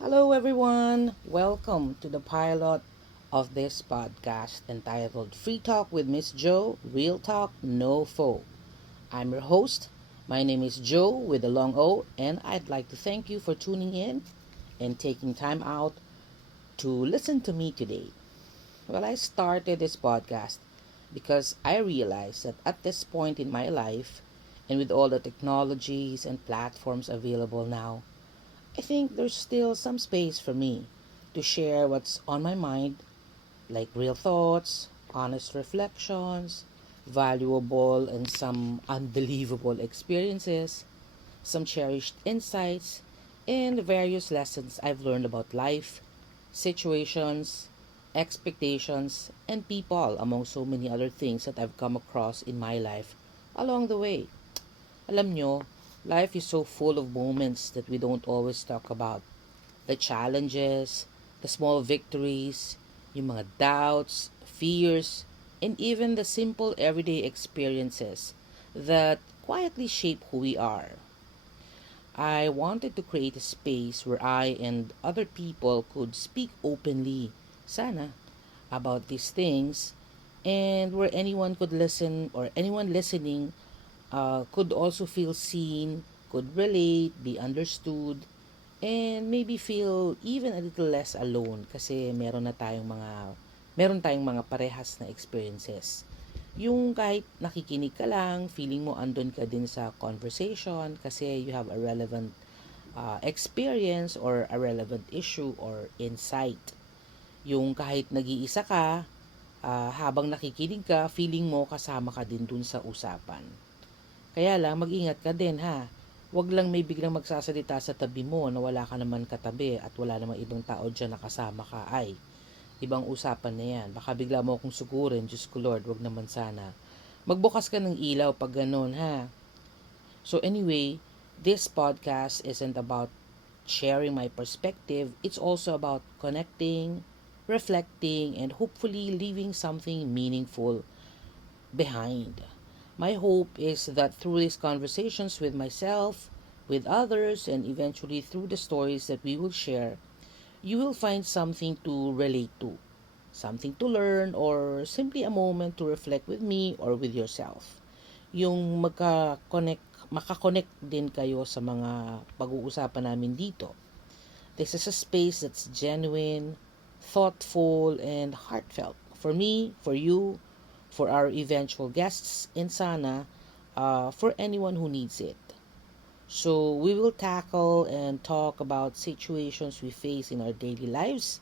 Hello, everyone. Welcome to the pilot of this podcast entitled Free Talk with Miss Joe Real Talk, No Foe. I'm your host. My name is Joe with a long O, and I'd like to thank you for tuning in and taking time out to listen to me today. Well, I started this podcast because I realized that at this point in my life, and with all the technologies and platforms available now, I think there's still some space for me to share what's on my mind, like real thoughts, honest reflections, valuable and some unbelievable experiences, some cherished insights, and various lessons I've learned about life, situations, expectations, and people, among so many other things that I've come across in my life along the way. Alam nyo, life is so full of moments that we don't always talk about. The challenges, the small victories, yung mga doubts, fears, and even the simple everyday experiences that quietly shape who we are. I wanted to create a space where I and other people could speak openly, sana, about these things, and where anyone could listen or anyone listening could also feel seen, could relate, be understood, and maybe feel even a little less alone kasi meron tayong mga parehas na experiences. Yung kahit nakikinig ka lang, feeling mo andun ka din sa conversation kasi you have a relevant experience or a relevant issue or insight. Yung kahit nag-iisa ka, habang nakikinig ka, feeling mo kasama ka din dun sa usapan. Kaya lang, mag-ingat ka din ha. Huwag lang may biglang magsasalita sa tabi mo na wala ka naman katabi at wala namang ibang tao dyan na kasama ka. Ay, ibang usapan na yan. Baka bigla mo akong sugurin. Diyos ko Lord, wag naman sana. Magbukas ka ng ilaw pag ganun ha. So anyway, this podcast isn't about sharing my perspective. It's also about connecting, reflecting, and hopefully leaving something meaningful behind. My hope is that through these conversations with myself, with others, and eventually through the stories that we will share, you will find something to relate to, something to learn, or simply a moment to reflect with me or with yourself. Yung makakonect din kayo sa mga pag-uusapan namin dito. This is a space that's genuine, thoughtful, and heartfelt. For me, for you, for our eventual guests, and sana for anyone who needs it. So, we will tackle and talk about situations we face in our daily lives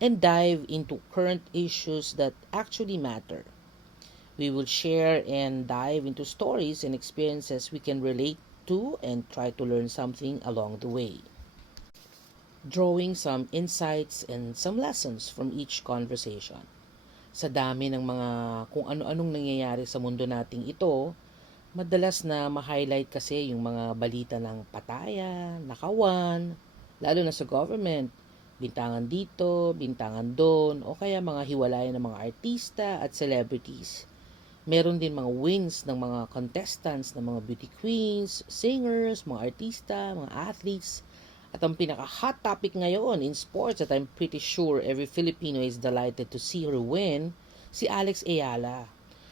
and dive into current issues that actually matter. We will share and dive into stories and experiences we can relate to and try to learn something along the way, drawing some insights and some lessons from each conversation. Sa dami ng mga kung ano-anong nangyayari sa mundo nating ito, madalas na ma-highlight kasi yung mga balita ng patayan, nakawan, lalo na sa government. Bintangan dito, bintangan doon, o kaya mga hiwalayan ng mga artista at celebrities. Meron din mga wins ng mga contestants, ng mga beauty queens, singers, mga artista, mga athletes. At ang pinaka-hot topic ngayon in sports that I'm pretty sure every Filipino is delighted to see her win, si Alex Ayala.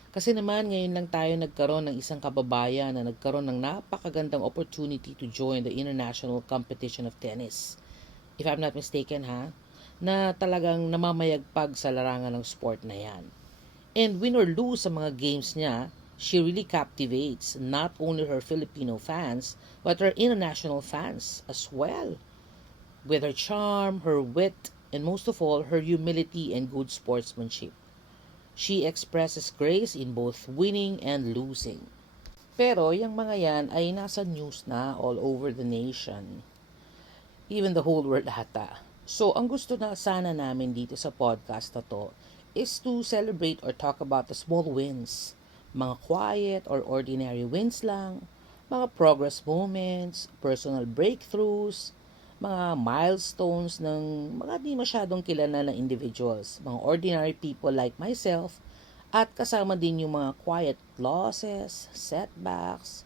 Kasi naman ngayon lang tayo nagkaroon ng isang kababayan na nagkaroon ng napakagandang opportunity to join the international competition of tennis. If I'm not mistaken ha, na talagang namamayagpag sa larangan ng sport na yan. And win or lose sa mga games niya, she really captivates not only her Filipino fans, but her international fans as well. With her charm, her wit, and most of all, her humility and good sportsmanship. She expresses grace in both winning and losing. Pero yung mga yan ay nasa news na all over the nation. Even the whole world ata. So, ang gusto na sana namin dito sa podcast na to is to celebrate or talk about the small wins. Mga quiet or ordinary wins lang, mga progress moments, personal breakthroughs, mga milestones ng mga di masyadong kilala na individuals, mga ordinary people like myself, at kasama din yung mga quiet losses, setbacks,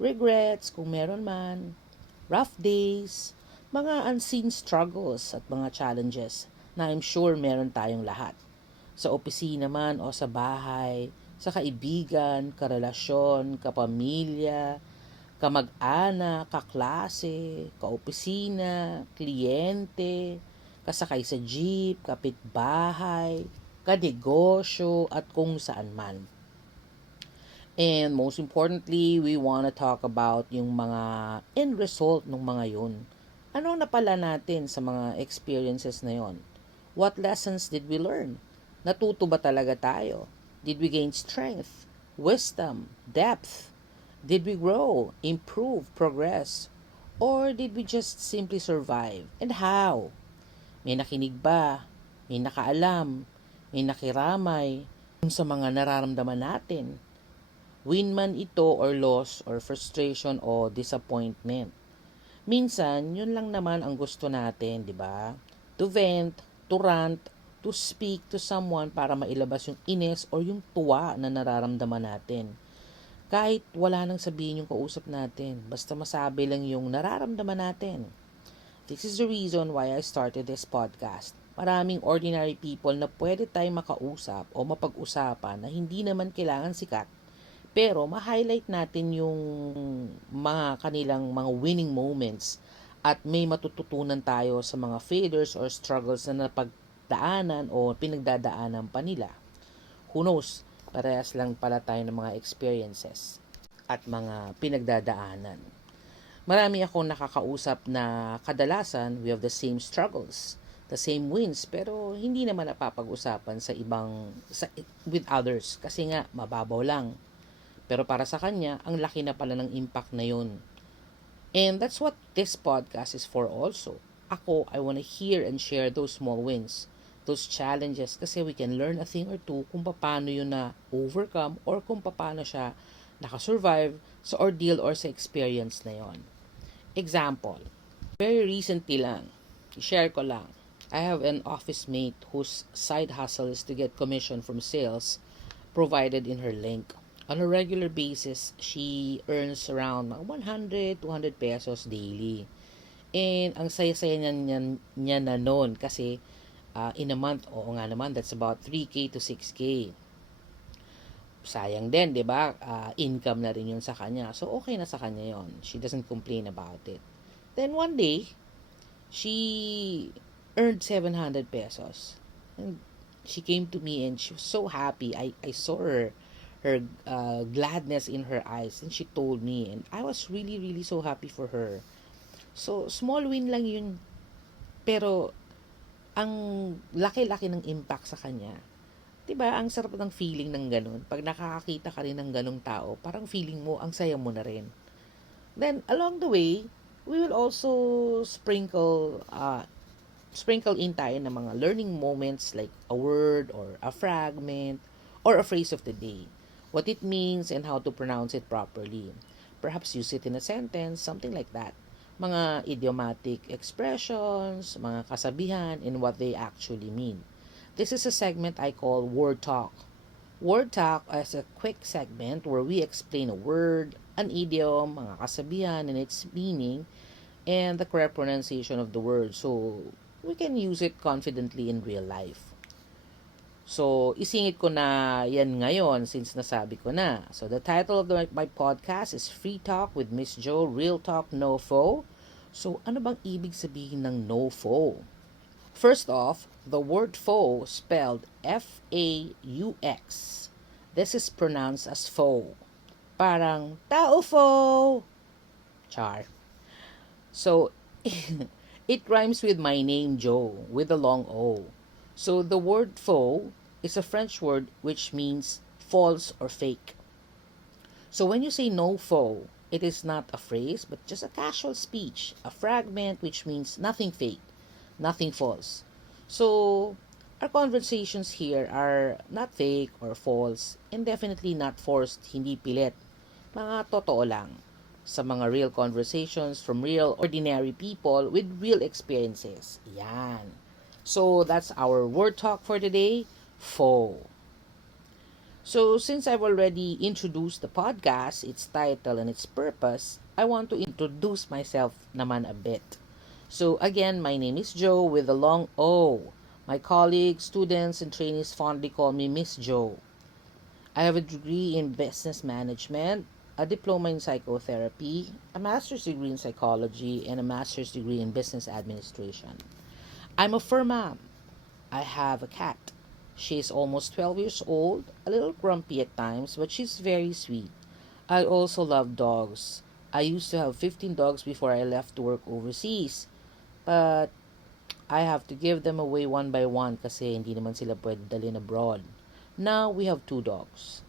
regrets kung meron man, rough days, mga unseen struggles at mga challenges na I'm sure meron tayong lahat. Sa opisina man o sa bahay, sa kaibigan, karelasyon, kapamilya, kamag-anak, kaklase, kaopisina, kliyente, kasakay sa jeep, kapitbahay, kanegosyo at kung saan man. And most importantly, we want to talk about yung mga end result ng mga yun. Ano napala natin sa mga experiences na yon? What lessons did we learn? Natuto ba talaga tayo? Did we gain strength, wisdom, depth? Did we grow, improve, progress? Or did we just simply survive? And how? May nakinig ba? May nakaalam? May nakiramay? Sa mga nararamdaman natin? Win man ito or loss or frustration o disappointment. Minsan, yun lang naman ang gusto natin, di ba? To vent, to rant, to speak to someone para mailabas yung ines or yung tuwa na nararamdaman natin. Kahit wala nang sabihin yung kausap natin, basta masabi lang yung nararamdaman natin. This is the reason why I started this podcast. Maraming ordinary people na pwede tayong makausap o mapag-usapan na hindi naman kailangan sikat, pero ma-highlight natin yung mga kanilang mga winning moments at may matututunan tayo sa mga failures or struggles na napagdaanan o pinagdadaanan pa nila. Who knows, parehas lang pala tayo ng mga experiences at mga pinagdadaanan. Marami akong nakakausap na kadalasan we have the same struggles, the same wins, pero hindi naman napapag-usapan sa with others kasi nga mababaw lang. Pero para sa kanya, ang laki na pala ng impact na yun. And that's what this podcast is for also. Ako, I want to hear and share those small wins, those challenges, kasi we can learn a thing or two kung paano yun na overcome or kung paano siya nakasurvive sa ordeal or sa experience na yon. Example, very recently lang, share ko lang, I have an office mate whose side hustle is to get commission from sales provided in her link. On a regular basis, she earns around 100, 200 pesos daily. And ang saya-saya niya na noon kasi in a month, oo nga naman, that's about 3K to 6K. Sayang din, di ba? Income na rin yun sa kanya. So, okay na sa kanya yon. She doesn't complain about it. Then one day, she earned 700 pesos. And she came to me and she was so happy. I saw her gladness in her eyes, and she told me, and I was really really so happy for her. So small win lang yun, pero ang laki-laki ng impact sa kanya. 'Di ba? Ang sarap ng feeling ng ganun. Pag nakakakita ka rin ng ganung tao, parang feeling mo ang saya mo na rin. Then along the way, we will also sprinkle in tayo ng mga learning moments like a word or a fragment or a phrase of the day, what it means and how to pronounce it properly. Perhaps use it in a sentence, something like that. Mga idiomatic expressions, mga kasabihan, and what they actually mean. This is a segment I call Word Talk. Word Talk is a quick segment where we explain a word, an idiom, mga kasabihan, and its meaning, and the correct pronunciation of the word so we can use it confidently in real life. So, isingit ko na yan ngayon since nasabi ko na. So, the title of my podcast is Free Talk with Miss Jo, Real Talk No Fo. So, ano bang ibig sabihin ng no fo? First off, the word fo spelled F-A-U-X. This is pronounced as fo. Parang, tao fo! Char. So, it rhymes with my name Joe with a long O. So the word faux is a French word which means false or fake. So when you say no faux, it is not a phrase but just a casual speech, a fragment which means nothing fake, nothing false. So our conversations here are not fake or false and definitely not forced, hindi pilit. Mga totoo lang sa mga real conversations from real ordinary people with real experiences. Yan. So that's our word talk for today, faux. So since I've already introduced the podcast, its title and its purpose, I want to introduce myself naman a bit. So again, my name is Joe with a long O. My colleagues, students, and trainees fondly call me Miss Joe. I have a degree in business management, a diploma in psychotherapy, a master's degree in psychology, and a master's degree in business administration. I'm a fur mom. I have a cat. She's almost 12 years old, a little grumpy at times, but she's very sweet. I also love dogs. I used to have 15 dogs before I left to work overseas, but I have to give them away one by one kasi hindi naman sila pwede dalhin abroad. Now we have two dogs.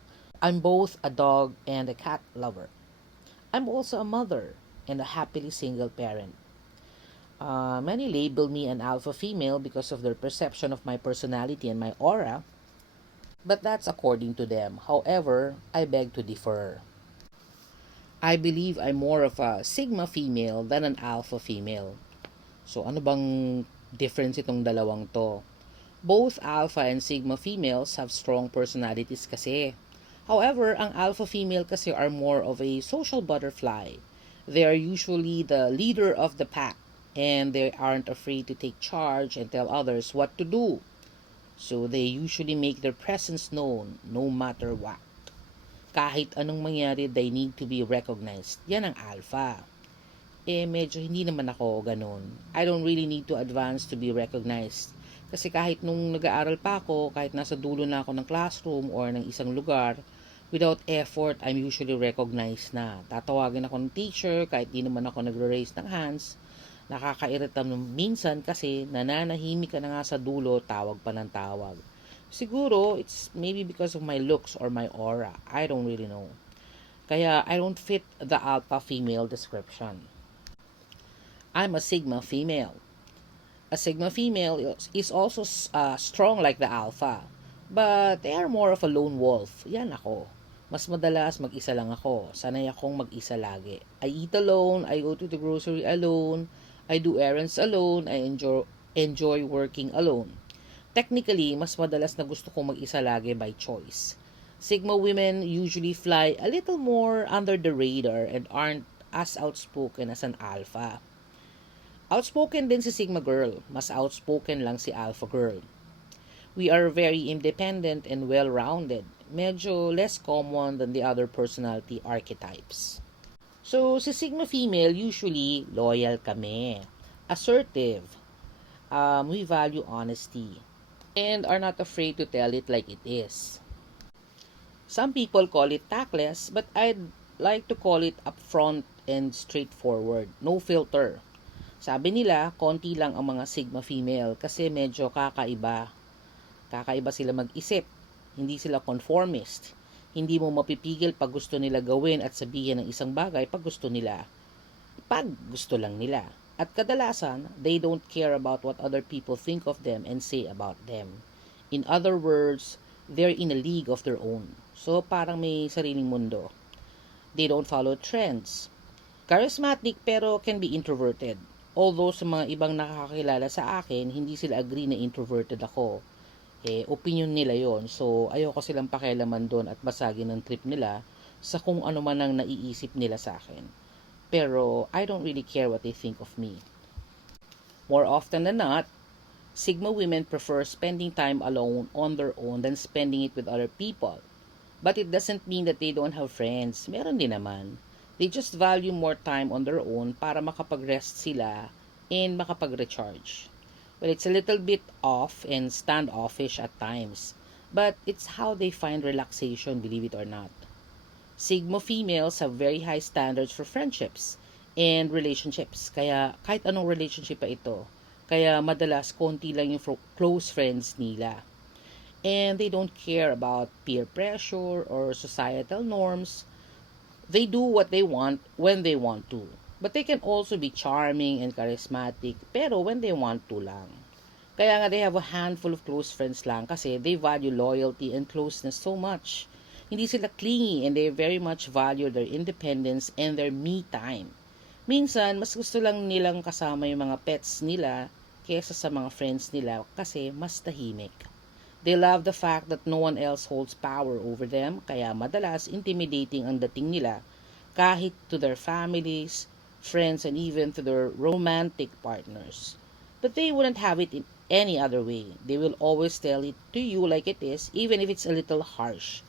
I'm both a dog and a cat lover. I'm also a mother and a happily single parent. Many label me an alpha female because of their perception of my personality and my aura, but that's according to them. However, I beg to differ. I believe I'm more of a sigma female than an alpha female. So ano bang difference itong dalawang to? Both alpha and sigma females have strong personalities kasi. However, ang alpha female kasi are more of a social butterfly. They are usually the leader of the pack and they aren't afraid to take charge and tell others what to do. So they usually make their presence known no matter what. Kahit anong mangyari, they need to be recognized. Yan ang alpha. Medyo hindi naman ako ganun. I don't really need to advance to be recognized. Kasi kahit nung nag-aaral pa ako, kahit nasa dulo na ako ng classroom or ng isang lugar, without effort, I'm usually recognized na. Tatawagin ako ng teacher kahit di naman ako nagre-raise ng hands. Nakakairita minsan kasi nananahimik ka na nga sa dulo, tawag pa ng tawag. Siguro, it's maybe because of my looks or my aura. I don't really know. Kaya I don't fit the alpha female description. I'm a sigma female. A sigma female is also strong like the alpha. But they are more of a lone wolf. Yan ako. Mas madalas mag-isa lang ako. Sanay akong mag-isa lagi. I eat alone, I go to the grocery alone, I do errands alone, I enjoy working alone. Technically, mas madalas na gusto kong mag-isa lagi by choice. Sigma women usually fly a little more under the radar and aren't as outspoken as an alpha. Outspoken din si Sigma girl, mas outspoken lang si alpha girl. We are very independent and well-rounded, medyo less common than the other personality archetypes. So, si Sigma female, usually loyal kami, assertive, we value honesty, and are not afraid to tell it like it is. Some people call it tactless, but I'd like to call it upfront and straightforward, no filter. Sabi nila, konti lang ang mga Sigma female kasi medyo kakaiba. Kakaiba sila mag-isip. Hindi sila conformist. Hindi mo mapipigil pag gusto nila gawin at sabihin ng isang bagay pag gusto nila. Pag gusto lang nila. At kadalasan, they don't care about what other people think of them and say about them. In other words, they're in a league of their own. So parang may sariling mundo. They don't follow trends. Charismatic pero can be introverted. Although sa mga ibang nakakakilala sa akin, hindi sila agree na introverted ako. Opinion nila yon. So, ayoko silang pakialaman doon at basagin ng trip nila sa kung ano man ang naiisip nila sa akin. Pero, I don't really care what they think of me. More often than not, Sigma women prefer spending time alone on their own than spending it with other people. But it doesn't mean that they don't have friends. Meron din naman. They just value more time on their own para makapag-rest sila and makapag-recharge. Well, it's a little bit off and standoffish at times, but it's how they find relaxation, believe it or not. Sigma females have very high standards for friendships and relationships. Kaya kahit anong relationship pa ito, kaya madalas konti lang yung close friends nila. And they don't care about peer pressure or societal norms. They do what they want when they want to. But they can also be charming and charismatic, pero when they want to lang. Kaya nga they have a handful of close friends lang kasi they value loyalty and closeness so much. Hindi sila clingy and they very much value their independence and their me time. Minsan, mas gusto lang nilang kasama yung mga pets nila kesa sa mga friends nila kasi mas tahimik. They love the fact that no one else holds power over them, kaya madalas intimidating ang dating nila kahit to their families, friends, and even to their romantic partners. But they wouldn't have it in any other way. They will always tell it to you like it is, even if it's a little harsh.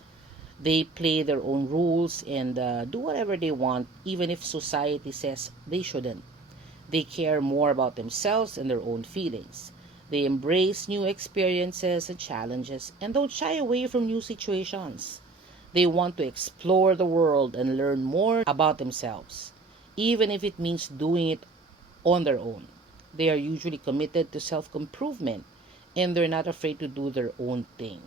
They play their own rules and do whatever they want, even if society says they shouldn't. They care more about themselves and their own feelings. They embrace new experiences and challenges and don't shy away from new situations. They want to explore the world and learn more about themselves, even if it means doing it on their own. They are usually committed to self-improvement and they're not afraid to do their own thing.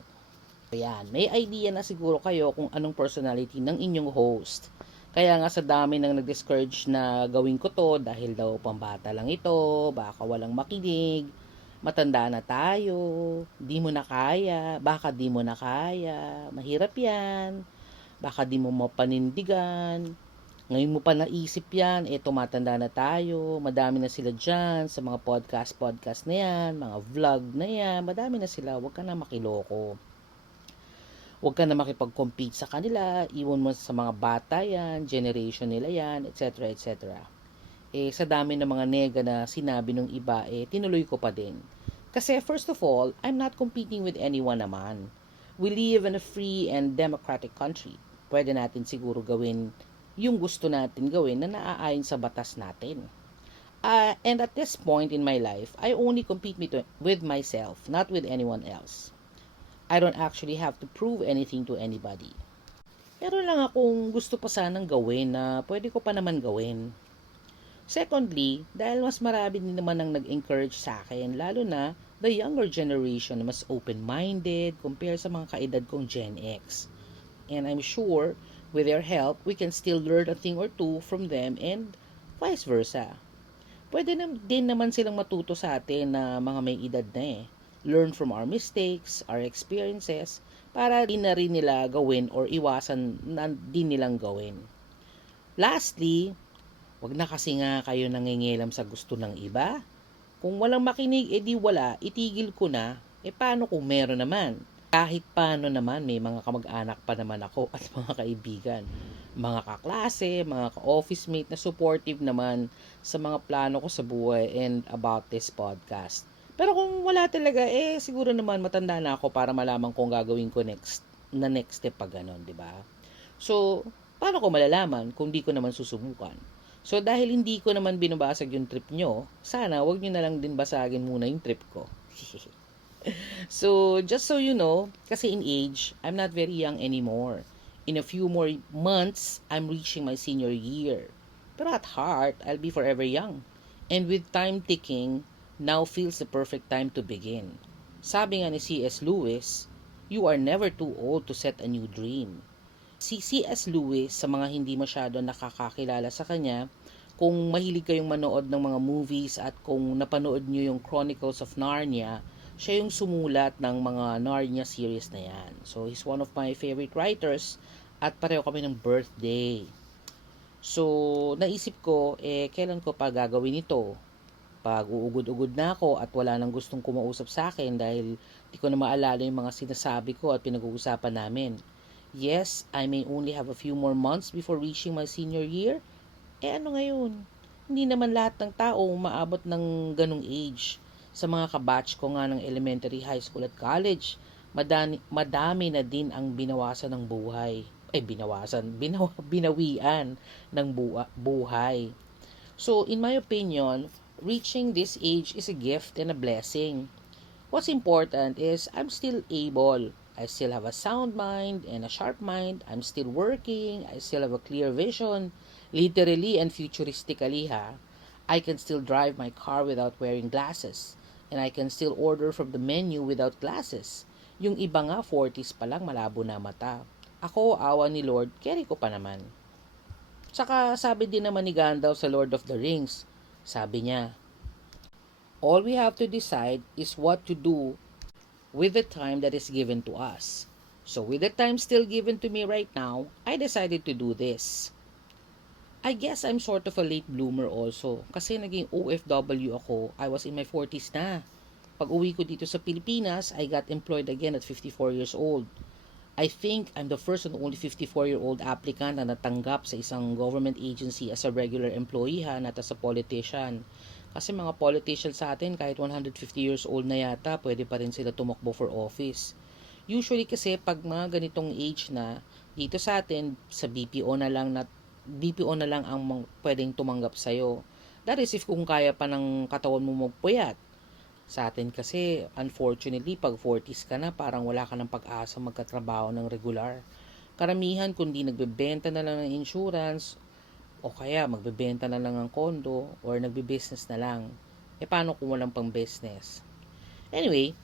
Ayan, may idea na siguro kayo kung anong personality ng inyong host. Kaya nga sa dami nang nag-discourage na gawin ko to dahil daw pambata lang ito, baka walang makinig, matanda na tayo, di mo na kaya, baka di mo na kaya, mahirap yan, baka di mo mapanindigan, ngayon mo pa naisip yan, tumatanda na tayo, madami na sila dyan sa mga podcast na yan, mga vlog na yan, madami na sila, huwag ka na makiloko. Huwag ka na makipag-compete sa kanila, iwan mo sa mga bata yan, generation nila yan, etc. etc. Sa dami ng mga nega na sinabi ng iba, tinuloy ko pa din. Kasi first of all, I'm not competing with anyone naman. We live in a free and democratic country. Pwede natin siguro gawin yung gusto natin gawin na naaayon sa batas natin. And at this point in my life, I only compete with myself, not with anyone else. I don't actually have to prove anything to anybody. Meron lang akong gusto pa sanang gawin na pwede ko pa naman gawin. Secondly, dahil mas marami din naman ang nag-encourage sa akin, lalo na the younger generation na mas open-minded compare sa mga kaedad kong Gen X. And I'm sure, with their help, we can still learn a thing or two from them and vice versa. Pwede din naman silang matuto sa atin na mga may edad na learn from our mistakes, our experiences, para di na rin nila gawin or iwasan na din nilang gawin. Lastly, wag na kasi nga kayo nangingialam sa gusto ng iba. Kung walang makinig, di wala, itigil ko na, paano kung meron naman? Kahit paano naman, may mga kamag-anak pa naman ako at mga kaibigan, mga kaklase, mga ka-office mate na supportive naman sa mga plano ko sa buhay and about this podcast. Pero kung wala talaga, siguro naman matanda na ako para malaman kung gagawin ko next step pag ganon, di ba? So, paano ko malalaman kung di ko naman susubukan? So, dahil hindi ko naman binabasag yung trip nyo, sana wag nyo na lang din basagin muna yung trip ko. So, just so you know, kasi in age, I'm not very young anymore. In a few more months, I'm reaching my senior year. Pero at heart, I'll be forever young. And with time ticking, now feels the perfect time to begin. Sabi nga ni C.S. Lewis, you are never too old to set a new dream. Si C.S. Lewis, sa mga hindi masyado nakakakilala sa kanya, kung mahilig kayong manood ng mga movies at kung napanood nyo yung Chronicles of Narnia, siya yung sumulat ng mga Narnia series na yan. So, he's one of my favorite writers at pareho kami ng birthday. So, naisip ko, kailan ko pa gagawin ito? Pag uugod-ugod na ako at wala nang gustong kumausap sa akin dahil di ko na maalala yung mga sinasabi ko at pinag-uusapan namin. Yes, I may only have a few more months before reaching my senior year. Ano ngayon? Hindi naman lahat ng tao umaabot ng ganong age. Sa mga kabatch ko nga ng elementary, high school at college, madami na din ang binawasan ng buhay. Binawian ng buhay. So, in my opinion, reaching this age is a gift and a blessing. What's important is I'm still able. I still have a sound mind and a sharp mind. I'm still working. I still have a clear vision. Literally and futuristically, I can still drive my car without wearing glasses. And I can still order from the menu without glasses. Yung iba nga, 40s pa lang, malabo na mata. Ako, awa ni Lord, carry ko pa naman. Tsaka sabi din naman ni Gandalf sa Lord of the Rings, sabi niya, all we have to decide is what to do with the time that is given to us. So with the time still given to me right now, I decided to do this. I guess I'm sort of a late bloomer also. Kasi naging OFW ako, I was in my 40s na. Pag uwi ko dito sa Pilipinas, I got employed again at 54 years old. I think I'm the first and only 54-year-old applicant na natanggap sa isang government agency as a regular employee ha, not as a politician. Kasi mga politician sa atin, kahit 150 years old na yata, pwede pa rin sila tumakbo for office. Usually kasi pag mga ganitong age na, dito sa atin, sa BPO na lang ang pwedeng tumanggap sa'yo. That is if kung kaya pa ng katawan mo magpuyat. Sa atin kasi, unfortunately, pag 40s ka na, parang wala ka ng pag-asa magkatrabaho ng regular. Karamihan, kundi nagbebenta na lang ng insurance, o kaya magbebenta na lang ng kondo, or nagbe-business na lang. E paano kung walang pang business? Anyway,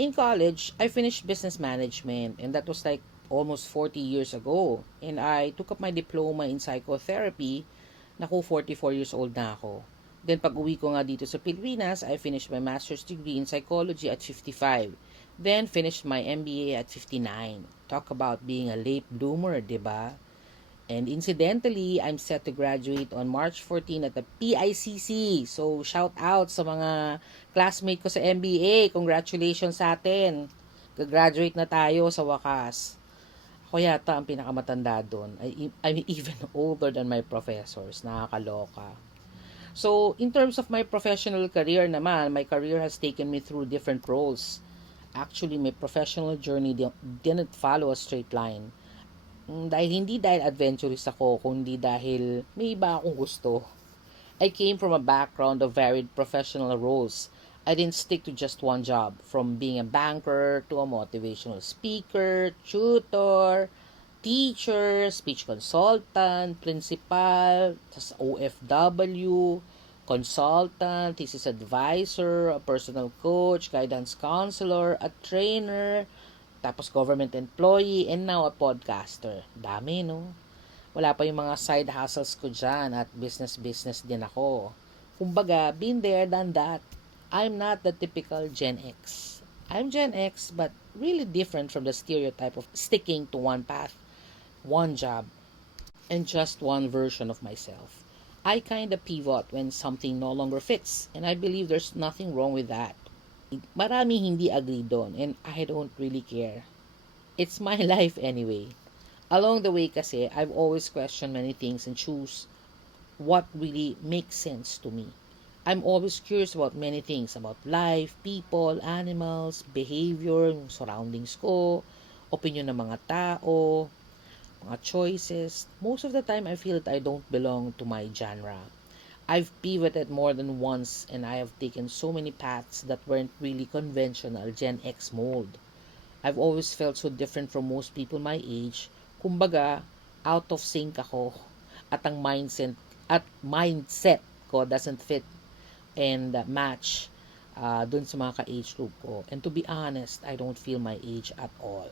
in college, I finished business management, and that was like almost 40 years ago. And I took up my diploma in psychotherapy. Naku, 44 years old na ako. Then pag uwi ko nga dito sa Pilipinas, I finished my master's degree in psychology at 55. Then finished my MBA at 59. Talk about being a late bloomer, 'di ba? And incidentally, I'm set to graduate on March 14 at the PICC. So, shout out sa mga classmate ko sa MBA. Congratulations sa atin. Gagraduate na tayo sa wakas. Ako yata ang pinakamatanda doon. I'm even older than my professors. Nakakaloka. So, in terms of my professional career naman, my career has taken me through different roles. Actually, my professional journey didn't follow a straight line. Dahil adventurous ako, kundi dahil may iba akong gusto. I came from a background of varied professional roles. I didn't stick to just one job, from being a banker to a motivational speaker, tutor, teacher, speech consultant, principal, tas OFW, consultant, thesis advisor, a personal coach, guidance counselor, a trainer, tapos government employee, and now a podcaster. Dami, no? Wala pa yung mga side hustles ko dyan at business din ako. Kumbaga, been there, done that. I'm not the typical Gen X. I'm Gen X, but really different from the stereotype of sticking to one path, one job, and just one version of myself. I kinda pivot when something no longer fits, and I believe there's nothing wrong with that. Marami hindi agree doon, and I don't really care. It's my life anyway. Along the way kasi, I've always questioned many things and choose what really makes sense to me. I'm always curious about many things, about life, people, animals, behavior, yung surroundings ko, opinion ng mga tao, mga choices. Most of the time, I feel that I don't belong to my genre. I've pivoted more than once and I have taken so many paths that weren't really conventional Gen X mold. I've always felt so different from most people my age. Kumbaga, out of sync ako at ang mindset ko doesn't fit and match dun sa mga ka-age group ko. And to be honest, I don't feel my age at all.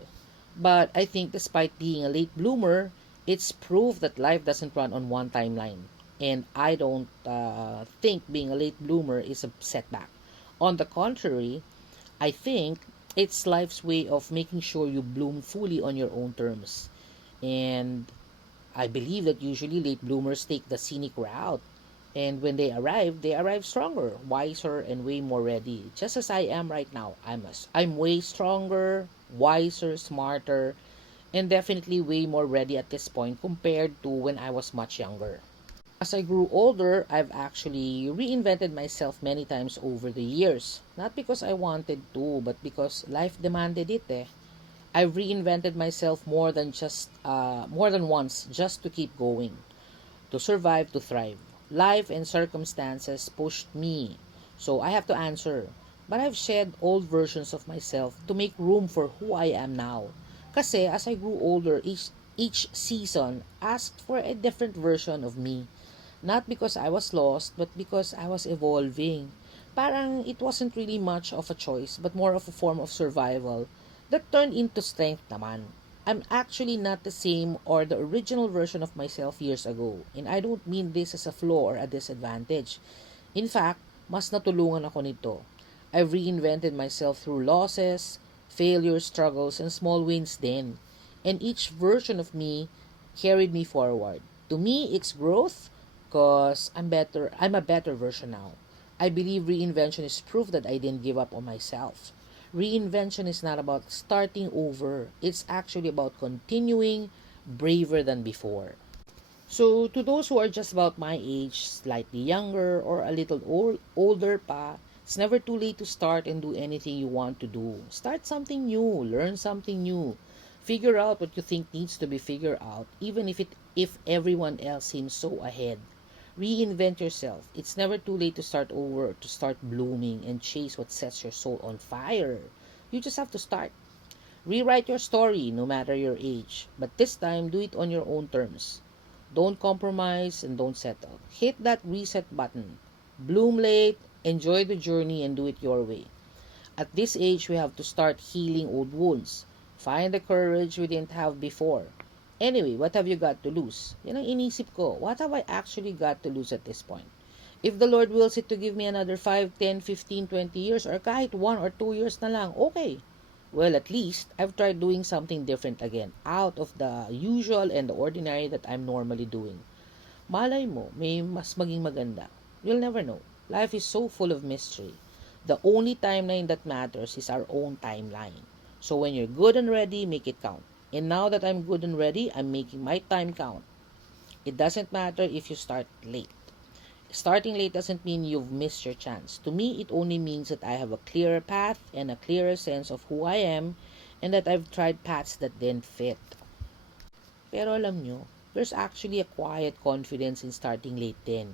But I think despite being a late bloomer, it's proof that life doesn't run on one timeline. And I don't think being a late bloomer is a setback. On the contrary, I think it's life's way of making sure you bloom fully on your own terms. And I believe that usually late bloomers take the scenic route. And when they arrive stronger, wiser, and way more ready. Just as I am right now. I'm way stronger, wiser, smarter, and definitely way more ready at this point compared to when I was much younger. As I grew older, I've actually reinvented myself many times over the years. Not because I wanted to, but because life demanded it eh. I've reinvented myself more than once just to keep going, to survive, to thrive. Life and circumstances pushed me, so I have to answer. But I've shed old versions of myself to make room for who I am now. Kasi as I grew older, each season asked for a different version of me. Not because I was lost, but because I was evolving. Parang it wasn't really much of a choice, but more of a form of survival that turned into strength naman. I'm actually not the same or the original version of myself years ago. And I don't mean this as a flaw or a disadvantage. In fact, mas natulungan ako nito. I've reinvented myself through losses, failures, struggles, and small wins then. And each version of me carried me forward. To me, it's growth because I'm a better version now. I believe reinvention is proof that I didn't give up on myself. Reinvention is not about starting over. It's actually about continuing braver than before. So, to those who are just about my age, slightly younger, or a little older pa, it's never too late to start and do anything you want to do. Start something new, learn something new, figure out what you think needs to be figured out, even if everyone else seems so ahead. Reinvent yourself. It's never too late to start over, to start blooming and chase what sets your soul on fire. You just have to start. Rewrite your story no matter your age, but this time do it on your own terms. Don't compromise and don't settle. Hit that reset button. Bloom late, enjoy the journey, and do it your way. At this age, we have to start healing old wounds. Find the courage we didn't have before. Anyway, what have you got to lose? Yan ang inisip ko. What have I actually got to lose at this point? If the Lord wills it to give me another 5, 10, 15, 20 years, or kahit 1 or 2 years na lang, okay. Well, at least, I've tried doing something different again, out of the usual and the ordinary that I'm normally doing. Malay mo, may mas maging maganda. You'll never know. Life is so full of mystery. The only timeline that matters is our own timeline. So when you're good and ready, make it count. And now that I'm good and ready, I'm making my time count. It doesn't matter if you start late. Starting late doesn't mean you've missed your chance. To me, it only means that I have a clearer path and a clearer sense of who I am and that I've tried paths that didn't fit. Pero alam nyo, there's actually a quiet confidence in starting late din.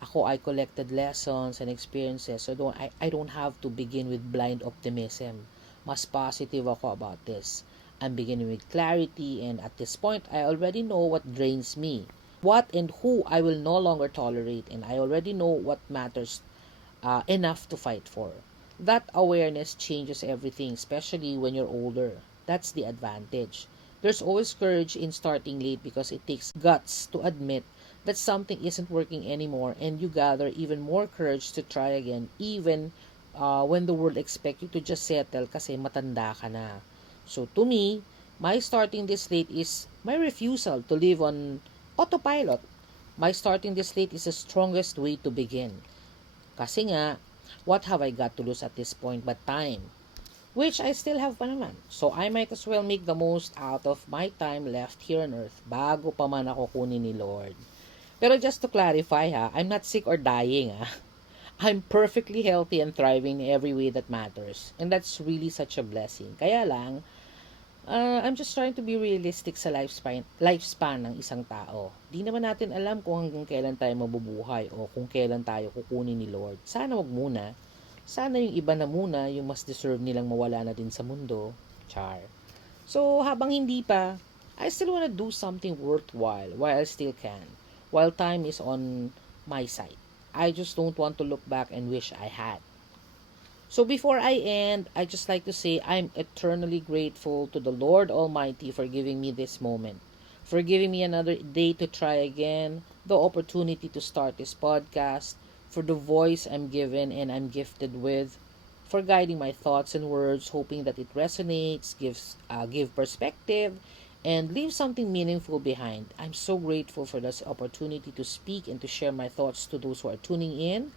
I collected lessons and experiences so I don't have to begin with blind optimism. Mas positive ako about this. I'm beginning with clarity and at this point, I already know what drains me, what and who I will no longer tolerate, and I already know what matters enough to fight for. That awareness changes everything, especially when you're older. That's the advantage. There's always courage in starting late because it takes guts to admit that something isn't working anymore and you gather even more courage to try again even when the world expects you to just settle kasi matanda ka na. So to me, my starting this late is my refusal to live on autopilot. My starting this late is the strongest way to begin. Kasi nga, what have I got to lose at this point but time? Which I still have pa naman. So I might as well make the most out of my time left here on earth bago pa man ako kunin ni Lord. Pero just to clarify ha, I'm not sick or dying ha. I'm perfectly healthy and thriving in every way that matters. And that's really such a blessing. Kaya lang, I'm just trying to be realistic sa lifespan ng isang tao. Di naman natin alam kung hanggang kailan tayo mabubuhay o kung kailan tayo kukunin ni Lord. Sana wag muna. Sana yung iba na muna, yung mas deserve nilang mawala na din sa mundo. Char. So, habang hindi pa, I still wanna do something worthwhile while I still can. While time is on my side. I just don't want to look back and wish I had. So before I end, I just like to say I'm eternally grateful to the Lord Almighty for giving me this moment, for giving me another day to try again, the opportunity to start this podcast, for the voice I'm given and I'm gifted with, for guiding my thoughts and words, hoping that it resonates, give perspective, and leave something meaningful behind. I'm so grateful for this opportunity to speak and to share my thoughts to those who are tuning in.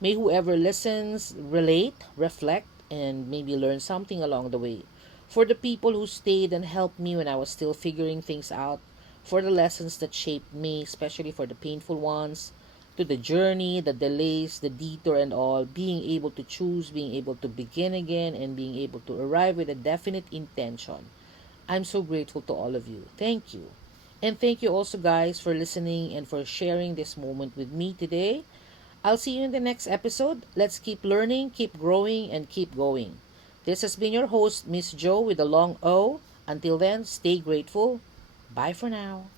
May whoever listens relate, reflect, and maybe learn something along the way. For the people who stayed and helped me when I was still figuring things out, for the lessons that shaped me, especially for the painful ones, to the journey, the delays, the detour, and all, being able to choose, being able to begin again, and being able to arrive with a definite intention. I'm so grateful to all of you. Thank you. And thank you also, guys, for listening and for sharing this moment with me today. I'll see you in the next episode. Let's keep learning, keep growing, and keep going. This has been your host, Miss Jo, with a long O. Until then, stay grateful. Bye for now.